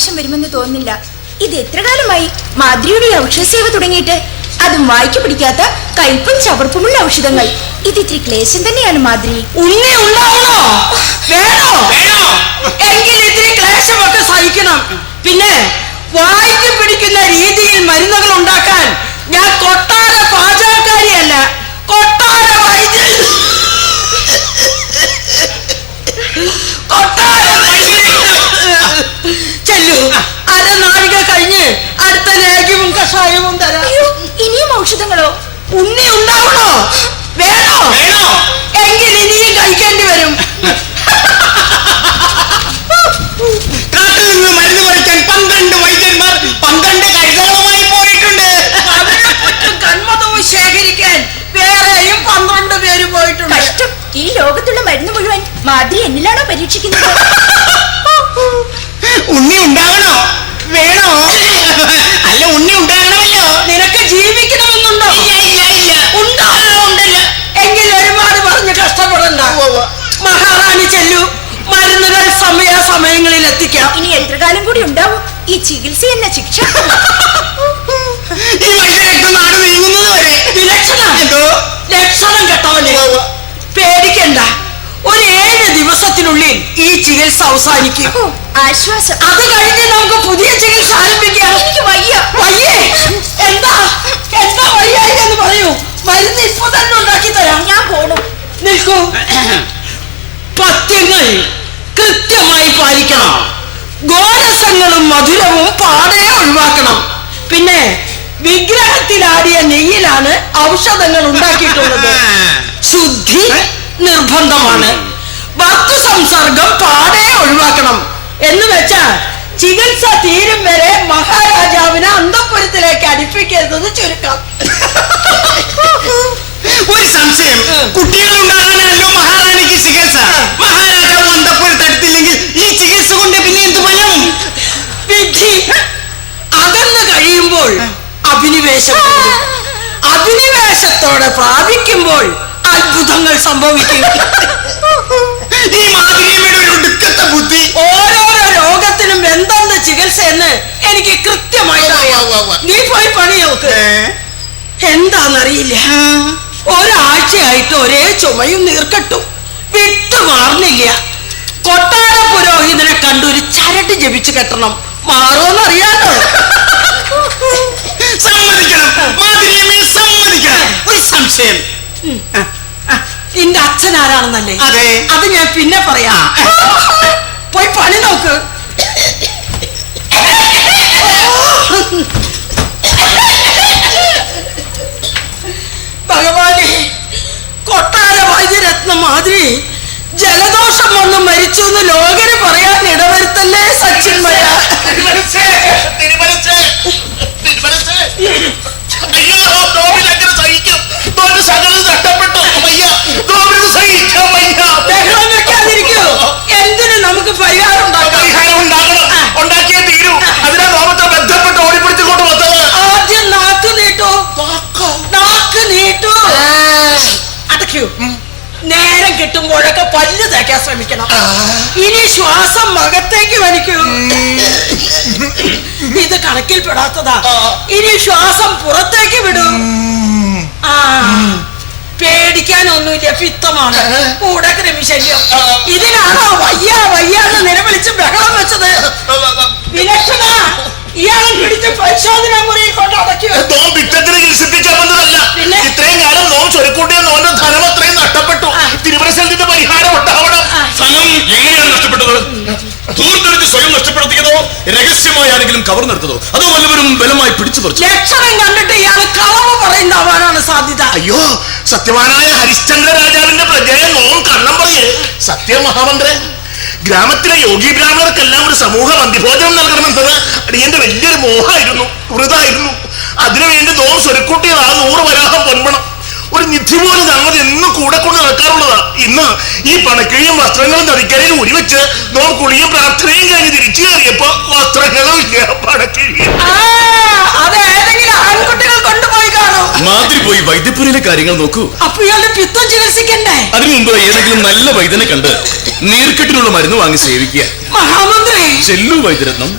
ആവശ്യം വരുമെന്ന് തോന്നുന്നില്ല. ഇത് എത്ര കാലമായി? മാതിരിയുടെ ഔഷധസേവ തുടങ്ങിയിട്ട് അതും വായിക്കു പിടിക്കാത്ത കയ്പും ചവർപ്പുമുള്ള ഔഷധങ്ങൾ. ഇത് ഇത്തിരി ക്ലേശം തന്നെയാണ് മാതിരി ഉണ്ണി ഉണ്ടാവണോ? വേണോ? വേണോ? എങ്കിൽ ഇത്തിരി ക്ലേശമൊക്കെ സഹിക്കണം. പിന്നെ വായിക്ക് പിടിക്കുന്ന രീതിയിൽ മരുന്നുകൾ ഉണ്ടാക്കാൻ ഞാൻ കൊട്ടാര പാചകക്കാരിയല്ല. കൊട്ടാര വൈദ്യ അടുത്ത ലേഖ്യവും കഷായവും തരാം. ഇനിയും ഔഷധങ്ങളോ? ഉണ്ണി ഉണ്ടാവണോ? വേണോ? വേണോ? എങ്കിൽ ഇനിയും കഴിക്കേണ്ടി വരും. കാട്ടിൽ നിന്ന് മരുന്ന് പറിക്കാൻ പന്ത്രണ്ട് വൈദ്യന്മാർ പന്ത്രണ്ട് കഴുതകളുമായി പോയിട്ടുണ്ട്. കൺമതവും ശേഖരിക്കാൻ വേറെയും പന്ത്രണ്ട് പേര് പോയിട്ടുണ്ട്. കഷ്ടം. ഈ ലോകത്തുള്ള മരുന്ന് മുഴുവൻ മാതിരി എന്നിലാണോ പരീക്ഷിക്കുന്നത്? ഉണ്ണി ഉണ്ടാകണോ വേണോ? അല്ല ഉണ്ണി ഉണ്ടാകണമല്ലോ. നിനക്ക് ജീവിക്കണമെന്നുണ്ടോ? ഉണ്ടാകണോ ഇല്ല ഇല്ല. ഉണ്ടോ? ഉണ്ടല്ലോ. എങ്കിൽ ഒരുപാട് പറഞ്ഞ് കഷ്ടപ്പെടണ്ട. മഹാറാണി ചെല്ലു. മരുന്നുകൾ സമയാസമയങ്ങളിൽ എത്തിക്കാം. ഇനി എത്ര കാലം കൂടി ഉണ്ടാവും? ഈ ചികിത്സ എന്ന ശിക്ഷ. ഈ മനുഷ്യരക്തം നാട് നീങ്ങുന്നത് വരെ. വിലക്ഷണം എന്തോ? ലക്ഷണം കെട്ടവനെ. പേടിക്കണ്ട. ഒരു ഏഴ് ദിവസത്തിനുള്ളിൽ ഈ ചികിത്സ അവസാനിക്കും. ആശ്വാസം. അത് കഴിഞ്ഞ് നമുക്ക് പുതിയ ചികിത്സ ആരംഭിക്കാം. എനിക്ക് വയ്യ. വയ്യേ? എന്താ? എന്താ വയ്യായി എന്ന് പറയൂ? മരുന്ന് ഇപ്പൊ തന്നെ ഉണ്ടാക്കി തരാം. ഞാൻ പോണു. നിൽക്കൂ. പത്യങ്ങൾ കൃത്യമായി പാലിക്കണം. ഗോരസങ്ങളും മധുരവും പാടെ ഒഴിവാക്കണം. പിന്നെ വിഗ്രഹത്തിലാടിയ നെയ്യിലാണ് ഔഷധങ്ങൾ ഉണ്ടാക്കിയിട്ടുള്ളത്. ശുദ്ധി നിർബന്ധമാണ്. വസ്തു സംസർഗം പാടെ ഒഴിവാക്കണം. എന്ന് വെച്ചാൽ ചികിത്സ തീരും വരെ മഹാരാജാവിനെ അന്തപുരത്തിലേക്ക് അടുപ്പിക്കരുതെന്ന് ചുരുക്കം. ഒരു സംശയം. കുട്ടികൾ ഉണ്ടാകാനല്ലോ മഹാറാണിക്ക് ചികിത്സ. മഹാരാജാവ് അന്തപുരത്ത് അടുത്തില്ലെങ്കിൽ ഈ ചികിത്സ കൊണ്ട് പിന്നെ എന്ത് ഫലം? വിധി. അകന്നു കഴിയുമ്പോൾ അഭിനിവേശം. അഭിനിവേശത്തോടെ പ്രാപിക്കുമ്പോൾ അത്ഭുതങ്ങൾ സംഭവിക്കും. ഈ മാതിരിയമ്മയുടെ ഒരു ഒടുക്കത്തെ ബുദ്ധി. ഓരോരോ രോഗത്തിനും എന്തെന്ന് ചികിത്സ എന്ന് എനിക്ക് കൃത്യമായി അറിയാം. നീ പോയി പണി നോക്ക്. എന്താന്നറിയില്ല. ഒരാഴ്ചയായിട്ട് ഒരേ ചുമയും നീർക്കെട്ടും വിട്ടുമാറുന്നില്ല. കൊട്ടാര പുരോഹിതനെ കണ്ടൊരു ചരട് ജപിച്ച് കെട്ടണം. മാറുമെന്നറിയാലോ സമ്മതിക്കണം. സമ്മതിക്കണം. ഒരു സംശയം. നിന്റെ അച്ഛൻ ആരാണെന്നല്ലേ? അതെ. അത് ഞാൻ പിന്നെ പറയാ. പോയി പണി നോക്ക്. ഭഗവാനെ കൊട്ടാര വൈദ്യരത്ന മാതിരി ജലദോഷം വന്ന് മരിച്ചു എന്ന് ലോകന് പറയാൻ ഇടവരുത്തല്ലേ സച്ചിൻ മയ തിരുമലച്ചേ തിരുമലച്ചേ അയ്യോ, പല്ല് തേക്കാൻ ശ്രമിക്കണം. ഇനി ശ്വാസം മകത്തേക്ക് വലിക്കൂ. ഇത് കണക്കിൽപ്പെടാത്തതാ ഇനി ശ്വാസം പുറത്തേക്ക് വിടൂ. ആ പേടിക്കാനൊന്നുമില്ല പിത്തമാണ്. കൂടെ കൃമിശല്യം. ഇതിനാണോ വയ്യ വയ്യാന്ന് നിലവിളിച്ച് ബഹളം വെച്ചത്? വിലക്ഷണ ഇയാളെ പിടിച്ച് പരിശോധന മുറിയിൽ കൊണ്ട് അടയ്ക്കൂ നോം പിത്തത്തിന് ചികിത്സിപ്പിക്കാൻ വന്നതല്ല? ഇത്രയും കാലം നോം ചൊരുക്കൂട്ടിയ നോന്റെ ധനം അത്രയും നഷ്ടപ്പെട്ടു. രഹസ്യമായാണെങ്കിലും കവർന്നെടുത്തതോ അതോ വല്ലവരും ബലമായി പിടിച്ചു പറിച്ചു? ലക്ഷണം കണ്ടിട്ട് ഇയാൾ കളവ് പറയുന്നവാനാണ് സാധ്യത. അയ്യോ സത്യവാനായ ഹരിശ്ചന്ദ്ര രാജാവിന്റെ പ്രജയെ നോൺ കണ്ണം പറയേ. സത്യമഹാമന്ത്രൻ ഗ്രാമത്തിലെ യോഗി ബ്രാഹ്മണർക്കെല്ലാം ഒരു സമൂഹ മന്തിഭോജനം നൽകണമെന്നത് അടിയന്റെ വലിയൊരു മോഹമായിരുന്നു വൃതായിരുന്നു. അതിനുവേണ്ടി നോൺ സ്വരുക്കൂട്ടിയതാ നൂറ് വരാഹം പൊൻപണം. നിധി പോലും ഞങ്ങൾ എന്നും കൂടെ കൊണ്ട് നടക്കാറുള്ളതാ. ഇന്ന് ഈ പണക്കിഴിയും വസ്ത്രങ്ങളും നദിക്കരയിൽ ഉരിവെച്ച് നോം കുളിയും പ്രാർത്ഥനയും കഴിഞ്ഞ് തിരിച്ചു കയറിയപ്പോ വസ്ത്രങ്ങളില്ല കാണും. മാതിരി പോയി വൈദ്യപുരയിലെ കാര്യങ്ങൾ നോക്കൂ. അപ്പൊ ഇയാളുടെ പിത്തം ചികിത്സിക്കണ്ടേ? അതിനു മുമ്പ് ഏതെങ്കിലും നല്ല വൈദ്യനെ കണ്ട് നീർക്കെട്ടിനുള്ള മരുന്ന് വാങ്ങി സേവിക്കുക. മഹാമന്ത്രി. ചെല്ലു വൈദ്യരത്നം.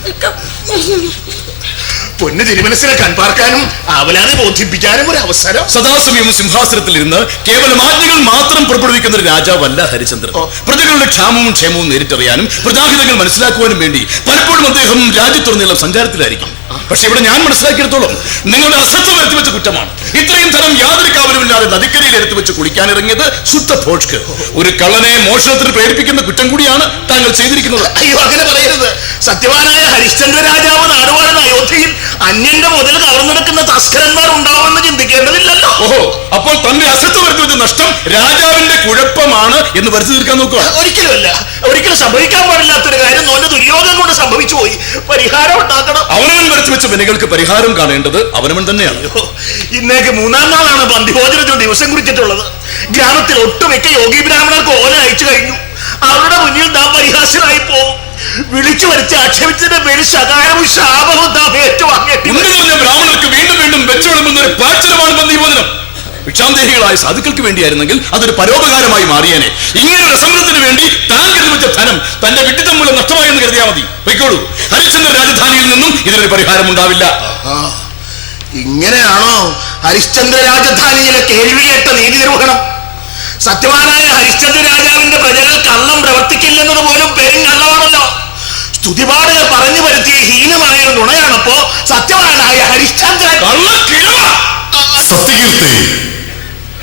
പൊന്ന് തിരുമനസിനെ കൺപാർക്കാനും ആവലാതെ ബോധിപ്പിക്കാനും ഒരു അവസരം. സദാസമയം സിംഹാസനത്തിൽ ഇരുന്ന് കേവലം ആജ്ഞകൾ മാത്രം പുറപ്പെടുവിക്കുന്ന ഒരു രാജാവല്ല ഹരിചന്ദ്രൻ. പ്രജകളുടെ ക്ഷാമവും ക്ഷേമവും നേരിട്ടറിയാനും പ്രജാഹിതങ്ങൾ മനസ്സിലാക്കുവാനും വേണ്ടി പലപ്പോഴും അദ്ദേഹം രാജ്യത്തുടനീളം സഞ്ചാരത്തിലായിരിക്കും പക്ഷെ ഇവിടെ ഞാൻ മനസ്സിലാക്കിയെടുത്തോളൂ നിങ്ങളുടെ അസത്വം എടുത്തു വെച്ച കുറ്റമാണ്. ഇത്രയും ധനം യാതൊരു കാവലുമില്ലാതെ നദിക്കരയിൽ എടുത്തു വെച്ച് കുളിക്കാൻ ഇറങ്ങിയത് ശുദ്ധ ഭോഷ്ക്ക് ഒരു കള്ളനെ മോഷണത്തിന് പ്രേരിപ്പിക്കുന്ന കുറ്റം കൂടിയാണ് താങ്കൾ ചെയ്തിരിക്കുന്നത്. അയ്യോ അങ്ങനെ പറയരുത്. സത്യവാനായ ഹരിശ്ചന്ദ്ര രാജാവ് നാടുവാഴുന്ന അയോധ്യയിൽ അന്യന്റെ മുതൽ കവർന്നെടുക്കുന്ന തസ്കരന്മാർ ഉണ്ടാവുമെന്ന് ചിന്തിക്കേണ്ടതില്ലല്ലോ. ഓഹോ അപ്പോൾ തന്റെ അസത്വം എടുത്തു വെച്ച നഷ്ടം രാജാവിന്റെ കുഴപ്പമാണ് എന്ന് വരുത്തി തീർക്കാൻ നോക്കുക ഒരിക്കലുമല്ല. ഒരിക്കലും സംഭവിക്കാൻ പാടില്ലാത്തൊരു കാര്യം നോന്റെ ദുര്യോഗം കൊണ്ട് സംഭവിച്ചു പോയി പരിഹാരം ഉണ്ടാക്കണം. അവനവൻ വരുത്തി വെച്ച വിനകൾക്ക് പരിഹാരം കാണേണ്ടത് അവനവൻ തന്നെയാണ്. ഇന്നേക്ക് മൂന്നാം നാളാണ് പന്തിഭോജനത്തിന് ദിവസം കുറിച്ചിട്ടുള്ളത്. ഗ്രാമത്തിൽ ഒട്ടുമിക്ക യോഗി ബ്രാഹ്മണർക്ക് ഓല അയച്ചു കഴിഞ്ഞു. അവരുടെ മുന്നിൽ നാം പരിഹാസനായി പോകും വിളിച്ചു വരുത്തി ആക്ഷേപിച്ചതിന്റെ പേര് ശകാരവും ശാപവും നാം ഏറ്റുവാങ്ങേണ്ടി ഉണ്ണി ബ്രാഹ്മണർക്ക് വീണ്ടും വീണ്ടും വെച്ചുവിടുമെന്ന ഒരു പാച്ചലമാണ് ബന്ധിഭോജനം ഭിക്ഷാന്തേഹികളായ സാധുക്കൾക്ക് വേണ്ടിയായിരുന്നെങ്കിൽ അതൊരു പരോപകാരമായി മാറിയേനെ. ഇങ്ങനെ ഒരു വേണ്ടി താൻ കരുതിവച്ച ധനം തന്റെ വിട്ടിത്തം മൂലം നഷ്ടമായെന്ന് കരുതിയാൽ മതി. പൊയ്ക്കോളൂ. ഹരിശ്ചന്ദ്ര രാജധാനിയിൽ നിന്നും ഇതിനൊരു പരിഹാരം ഉണ്ടാവില്ല. ഇങ്ങനെയാണോ ഹരിശ്ചന്ദ്ര രാജധാനിയിലെ കേൾവി കേട്ട നീതി നിർവഹണം? സത്യവാനായ ഹരിശ്ചന്ദ്ര രാജാവിന്റെ പ്രജകൾ കള്ളം പ്രവർത്തിക്കില്ലെന്നത് പോലും പെരും കള്ളമാണല്ലോ. സ്തുതിപാടുകൾ പറഞ്ഞു വരുത്തിയ ഹീനമായ ഒരു നുണയാണപ്പോ സത്യവാനായ ഹരിശ്ചന്ദ്ര! സത്യകീർത്തി.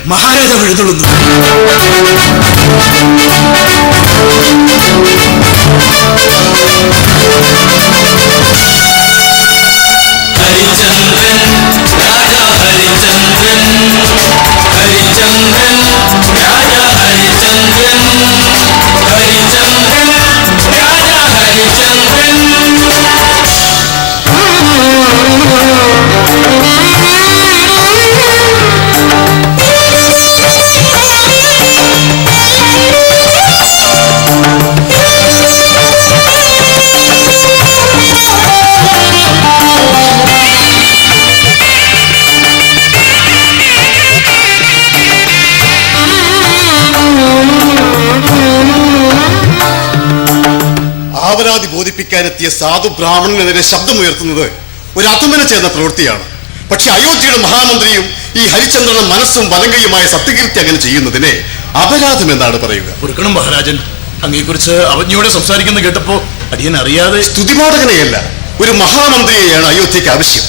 മഹാരാജാവ് എഴുന്നള്ളുന്നു ഹരിചന്ദ്രൻ രാജാ ഹരിചന്ദ്രൻ ഹരിചന്ദ്രൻ ഹരിചന്ദ്രൻ. ആവരാതി ബോധിപ്പിക്കാനെത്തിയ സാധു ബ്രാഹ്മണനെതിരെ ശബ്ദമുയർത്തുന്നത് ഒരു അധമന ചേർന്ന പ്രവൃത്തിയാണ്. പക്ഷെ അയോധ്യയുടെ മഹാമന്ത്രിയും ഈ ഹരിചന്ദ്രനും മനസ്സും വലങ്കയുമായ സത്യകീർത്തി അങ്ങനെ ചെയ്യുന്നതിനെ അപരാധം എന്നാണ് പറയുക. കൊടുക്കണം മഹാരാജൻ. അങ്ങയെക്കുറിച്ച് അവജ്ഞയോടെ സംസാരിക്കുന്ന കേട്ടപ്പോ അടിയൻ അറിയാതെ സ്തുതിപാഠകനെയല്ല ഒരു മഹാമന്ത്രിയെയാണ് അയോധ്യക്ക് ആവശ്യം.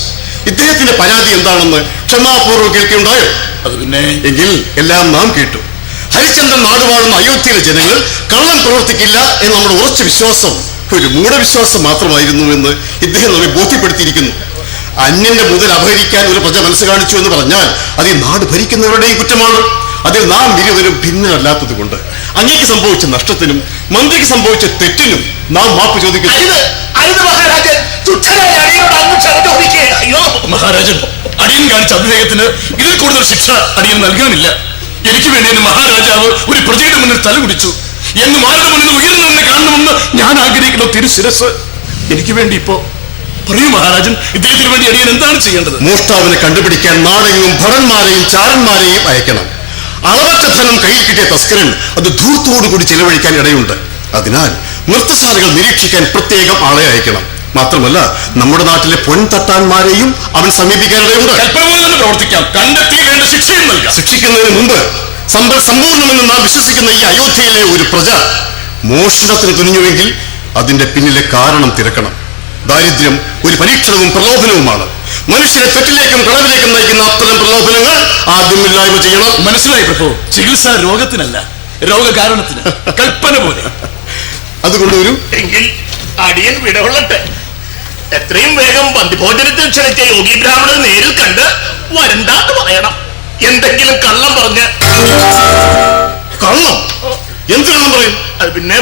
ഇദ്ദേഹത്തിന്റെ പരാതി എന്താണെന്ന് ക്ഷമാപൂർവം കേൾക്കുകയുണ്ടായോ അത് പിന്നെ എങ്കിൽ എല്ലാം നാം കേട്ടു. ഹരിചന്ദ്രൻ നാടുവാഴുന്ന അയോധ്യയിലെ ജനങ്ങൾ കള്ളം പ്രവർത്തിക്കില്ല എന്ന് നമ്മുടെ ഉറച്ച വിശ്വാസം ഒരു മൂഢവിശ്വാസം മാത്രമായിരുന്നു എന്ന് ഇദ്ദേഹം നമ്മെ ബോധ്യപ്പെടുത്തിയിരിക്കുന്നു. അന്യന്റെ മുതൽ അപഹരിക്കാൻ ഒരു പ്രജ മനസ്സ് കാണിച്ചു എന്ന് പറഞ്ഞാൽ അത് ഈ നാട് ഭരിക്കുന്നവരുടെയും കുറ്റമാണ്. അതിൽ നാം ഇരുവരും ഭിന്നരല്ലാത്തത് കൊണ്ട് അങ്ങേക്ക് സംഭവിച്ച നഷ്ടത്തിനും മന്ത്രിക്ക് സംഭവിച്ച തെറ്റിനും നാം മാപ്പ് ചോദിക്കുന്നു. മഹാരാജൻ. അടിയൻ കാണിച്ച അദ്ദേഹത്തിന് ഇതിൽ കൂടുതൽ ശിക്ഷ അടിയൻ നൽകാനില്ല. എനിക്ക് വേണ്ടി മഹാരാജാവ് ഒരു പ്രജയുടെ മുന്നിൽ തലകുടിച്ചു. എന്നും മാറുന്ന മുന്നിൽ ഉയർന്നു തന്നെ കാണണമെന്ന് ഞാൻ ആഗ്രഹിക്കുന്ന. തിരുശിരസ് എനിക്ക് വേണ്ടി ഇപ്പോ പറയൂ മഹാരാജൻ ഇദ്ദേഹത്തിന് വേണ്ടി അടിയൻ എന്താണ് ചെയ്യേണ്ടത്? മോഷ്ടാവിനെ കണ്ടുപിടിക്കാൻ നാടകവും ഭടന്മാരെയും ചാരന്മാരെയും അയക്കണം. അളവറ്റ ധനം കയ്യിൽ കിട്ടിയ തസ്കരൻ അത് ധൂർത്തോടുകൂടി ചെലവഴിക്കാൻ ഇടയുണ്ട്. അതിനാൽ നൃത്തശാലകൾ നിരീക്ഷിക്കാൻ പ്രത്യേകം ആളെ അയക്കണം. മാത്രമല്ല നമ്മുടെ നാട്ടിലെ പൊൻതട്ടാന്മാരെയും അവൻ സമീപിക്കാൻ ഇടയുണ്ട്. കൽപ്പന പോലെ തന്നെ പ്രവർത്തിക്കാം. കണ്ടെത്തി വേണ്ട ശിക്ഷയും നൽകാം. ശിക്ഷിക്കുന്നതിന് മുമ്പ് സമ്പൂർണമെന്ന് നാം വിശ്വസിക്കുന്ന ഈ അയോധ്യയിലെ ഒരു പ്രജ മോഷണത്തിന് തുനിഞ്ഞുവെങ്കിൽ അതിന്റെ പിന്നിലെ കാരണം തിരക്കണം. ദാരിദ്ര്യം ഒരു പരീക്ഷണവും പ്രലോഭനവുമാണ്. മനുഷ്യരെ തെറ്റിലേക്കും കളവിലേക്കും നയിക്കുന്ന അത്തരം പ്രലോഭനങ്ങൾ ആദ്യമില്ലായ്മ ചെയ്യണം. മനസ്സിലായി പ്രഭു. ചികിത്സ രോഗത്തിനല്ല രോഗകാരണത്തിന്. കൽപ്പന പോലെ. അതുകൊണ്ട് ഒരു എങ്കിൽ അടിയൻ വിടകൊള്ളട്ടെ. എത്രയും വേഗം ബന്ധുഭോജനത്തിൽ ക്ഷണിച്ച യോഗി ബ്രാഹ്മണൻ നേരിൽ കണ്ട് വരണ്ടാന്ന് പറയണം. എന്തെങ്കിലും കള്ളം പറഞ്ഞ് കള്ളം? എന്ത് കള്ളം പറയും? അത് പിന്നെ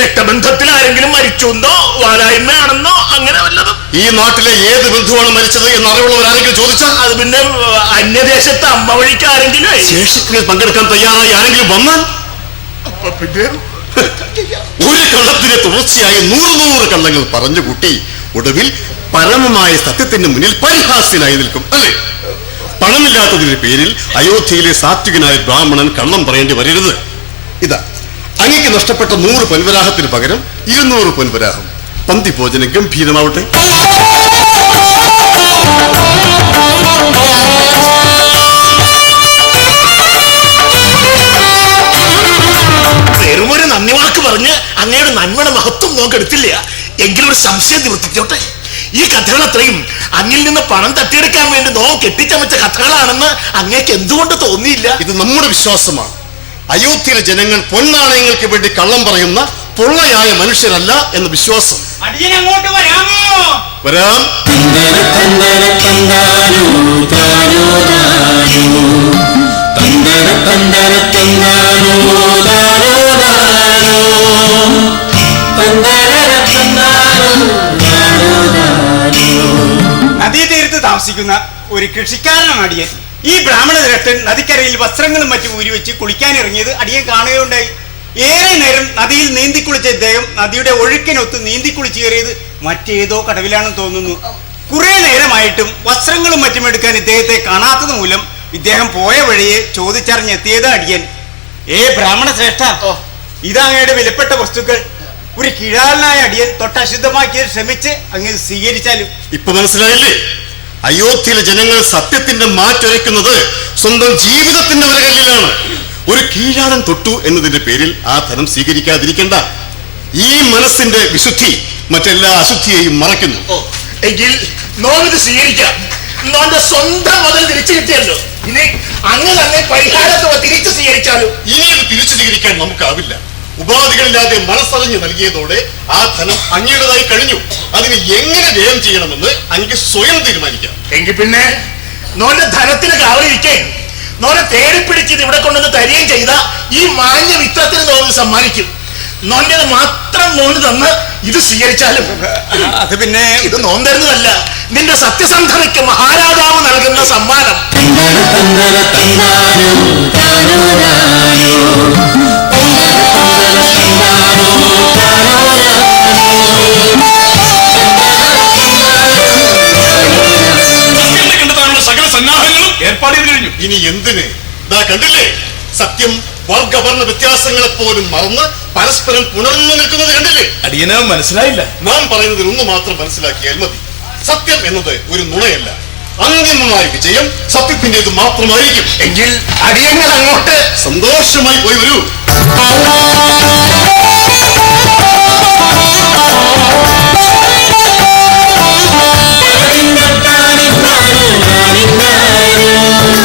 രക്തബന്ധത്തിൽ ആരെങ്കിലും മരിച്ചുണ്ടോ വാലായ്മയാണെന്നോ അങ്ങനെ വല്ലതും. ഈ നാട്ടിലെ ഏത് ബന്ധുവാണ് മരിച്ചത് എന്ന് അറിവുള്ളവർ ആരെങ്കിലും ചോദിച്ചാൽ അത് പിന്നെ അന്യദേശത്ത് അമ്മ വഴിക്ക് ആരെങ്കിലും ശേഷിപ്പിൽ പങ്കെടുക്കാൻ തയ്യാറായി ആരെങ്കിലും വന്നാൽ? അപ്പൊ പിന്നെ ഒരു കള്ളത്തിനെ തുടർച്ചയായി നൂറ് നൂറ് കള്ളങ്ങൾ പറഞ്ഞു കൂട്ടി ഒടുവിൽ പരമമായ സത്യത്തിന്റെ മുന്നിൽ പരിഹാസ്യനായി നിൽക്കും അല്ലേ? പണമില്ലാത്തതിന്റെ പേരിൽ അയോധ്യയിലെ സാത്വികനായ ബ്രാഹ്മണൻ കള്ളം പറയേണ്ടി വരരുത്. ഇതാ അങ്ങക്ക് നഷ്ടപ്പെട്ട നൂറ് പൊൻവരാഹത്തിന് പകരം ഇരുന്നൂറ് പൊൻവരാഹം. പന്തി ഭോജനം ഗംഭീരമാവട്ടെ. വെറുമൊരു നന്ദി പറഞ്ഞ് അങ്ങയുടെ നന്മയുടെ മഹത്വം നോക്കെടുത്തില്ല. എങ്കിലും ഒരു സംശയം നിവർത്തിച്ചോട്ടെ ഈ കഥകൾ അത്രയും അങ്ങിൽ നിന്ന് പണം തട്ടിയെടുക്കാൻ വേണ്ടി നോ കെട്ടിച്ചമച്ച കഥകളാണെന്ന് അങ്ങേക്ക് എന്തുകൊണ്ട് തോന്നിയില്ല? ഇത് നമ്മുടെ വിശ്വാസമാണ്. അയോധ്യയിലെ ജനങ്ങൾ പൊന്നാണയങ്ങൾക്ക് വേണ്ടി കള്ളം പറയുന്ന പൊള്ളയായ മനുഷ്യരല്ല എന്ന വിശ്വാസം. അടിയൻ അങ്ങോട്ട് വരാമോ? വരാം. തന്തന നദീതീരത്ത് താമസിക്കുന്ന ഒരു കൃഷിക്കാരനാണ് അടിയൻ. ഈ ബ്രാഹ്മണ ദ്രഷ്ടൻ നദിക്കരയിൽ വസ്ത്രങ്ങളും മറ്റും ഊരിവെച്ച് കുളിക്കാൻ ഇറങ്ങിയത് അടിയൻ കാണുകയുണ്ടായി. ഏറെ നേരം നദിയിൽ നീന്തി കുളിച്ച ഇദ്ദേഹം നദിയുടെ ഒഴുക്കിനൊത്ത് നീന്തിക്കുളിച്ച് കയറിയത് മറ്റേതോ കടവിലാണെന്ന് തോന്നുന്നു. കുറെ നേരമായിട്ടും വസ്ത്രങ്ങളും മറ്റും എടുക്കാൻ ഇദ്ദേഹത്തെ കാണാത്തത് മൂലം ഇദ്ദേഹം പോയ വഴിയെ ചോദിച്ചറിഞ്ഞെത്തിയത് അടിയൻ. ഏ ബ്രാഹ്മണ ശ്രേഷ്ഠ ഇതാ അങ്ങയുടെ വിലപ്പെട്ട വസ്തുക്കൾ. ഒരു കിഴാലനായ അടിയൻ തൊട്ടശുദ്ധമാക്കിയത് ശ്രമിച്ച് അങ്ങ് സ്വീകരിച്ചാലും. ഇപ്പൊ മനസ്സിലായില്ലേ? അയോധ്യയിലെ ജനങ്ങൾ സത്യത്തിന്റെ മാറ്റൊരയ്ക്കുന്നത് സ്വന്തം ജീവിതത്തിന്റെ ഒരു കല്ലിലാണ് ഒരു കീഴാടൻ തൊട്ടു എന്നതിന്റെ പേരിൽ ആ ധനം സ്വീകരിക്കാതിരിക്കണ്ട. ഈ മനസ്സിന്റെ വിശുദ്ധി മറ്റെല്ലാ അശുദ്ധിയെയും മറയ്ക്കുന്നു. എങ്കിൽ നോവിത് സ്വീകരിക്കാം. നോന്റെ സ്വന്തം മുതൽ തിരിച്ചു കിട്ടിയല്ലോ. ഇനി അങ്ങ് തന്നെ പരിഹാരത്തോടെ തിരിച്ചു സ്വീകരിച്ചാലും. ഇനി ഇത് തിരിച്ചു സ്വീകരിക്കാൻ നമുക്കാവില്ല. ഉപാധികളില്ലാതെ മനസ്സറിഞ്ഞ് നൽകിയതോടെ ആ ധനം അങ്ങയുടേതായി കഴിഞ്ഞു. അതിന് എങ്ങനെ വ്യയം ചെയ്യണമെന്ന് അങ്ങ് സ്വയം തീരുമാനിക്കാം. എങ്കിൽ പിന്നെ നോന്റെ ധനത്തിന് കാവലിരിക്കേ. നോനെ തേടിപ്പിടിച്ച് ഇവിടെ കൊണ്ടുവന്ന് തരികയും ചെയ്ത ഈ മാന്യ വിത്തത്തിന് നോന് സമ്മാനിക്കും. നോന്റേത് മാത്രം നോന് തന്ന് ഇത് സ്വീകരിച്ചാലും. അത് പിന്നെ ഇത് നോൻ തരുന്നതല്ല. നിന്റെ സത്യസന്ധതയ്ക്ക് മഹാരാജാവ് നൽകുന്ന സമ്മാനം. സകല സന്നാഹങ്ങളും ഏർപ്പാട് ചെയ്ത് കഴിഞ്ഞു. ഇനി എന്തിന്? കണ്ടില്ലേ? സത്യം വർഗവർണ വ്യത്യാസങ്ങളെ പോലും മറന്ന് പരസ്പരം പുണർന്നു നിൽക്കുന്നത് കണ്ടില്ലേ? അടിയന് മനസ്സിലായില്ല. നാം പറയുന്നതിൽ ഒന്ന് മാത്രം മനസ്സിലാക്കിയാൽ മതി. സത്യം എന്നത് ഒരു നുണയല്ല. അന്തിമമായ വിജയം സത്യത്തിന്റെത് മാത്രമായിരിക്കും. എങ്കിൽ അടിയങ്ങൾ അങ്ങോട്ട്. സന്തോഷമായി പോയി വരൂ. Oh,